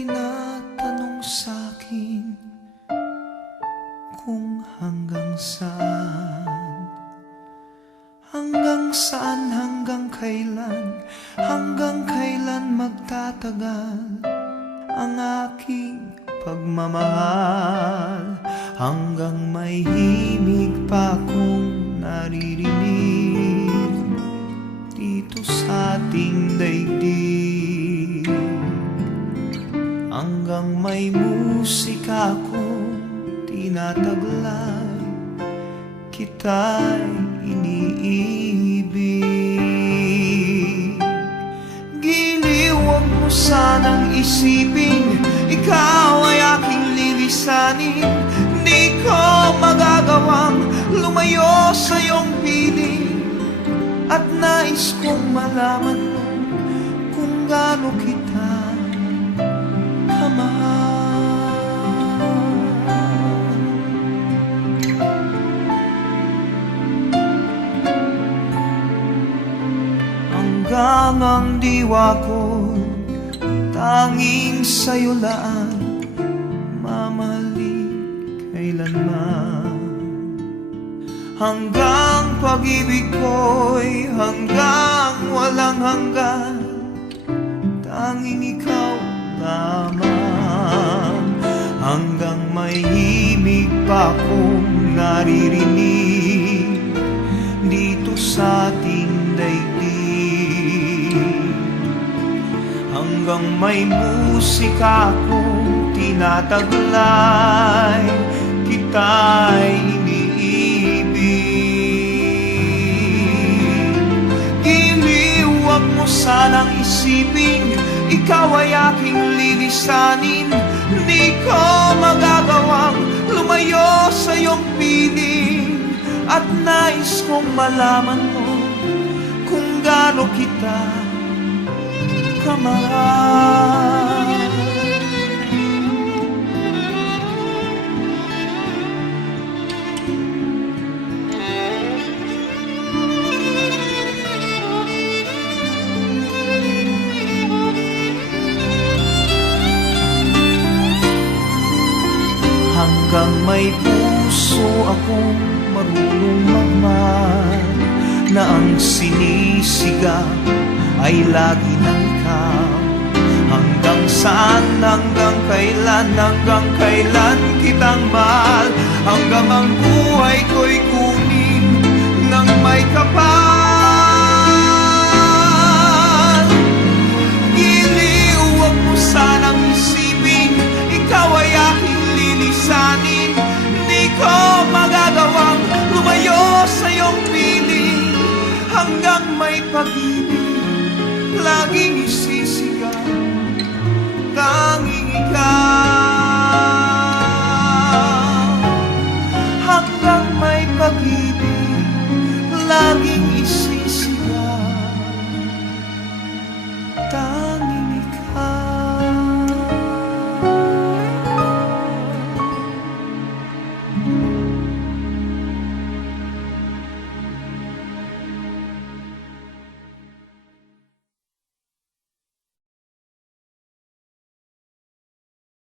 tinatanong sa'kin kung hanggang saan, hanggang kailan magtatagal ang aking pagmamahal, hanggang may himig pa akong naririnig dito sa ating daigdig, hanggang may musika akong tinataglay, kita'y iniibig. Giliw, huwag mo sanang isipin ikaw ay aking lilisanin. Di ko magagawang lumayo sa iyong piling, at nais kong malaman mo kung gaano kita kamahal. Hanggang ang diwa ko tanging sa'yo lang mamahalin kailanman, hanggang pag-ibig ko'y hanggang walang hanggan, tanging ikaw lamang, hanggang may himig pa akong naririnig dito sa ating daigdig, hanggang may musika akong tinataglay, kita'y iniibig. Giliw, huwag mo sanang isipin ikaw ay aking lilisanin. Di ko magagawang lumayo sa iyong piling, at nais kong malaman mo kung gaano kita kamahal. Hanggang may puso akong marunong magmahal, na ang sinisigaw ay lagi ng ikaw. Hanggang saan, hanggang kailan kitang mahal, hanggang ang buhay ko'y kunin ng may kapal. Giliw, huwag mo sanang isipin ikaw ay aking lilisanin. Di ko magagawang lumayo sa iyong piling, hanggang may pag-ibig laging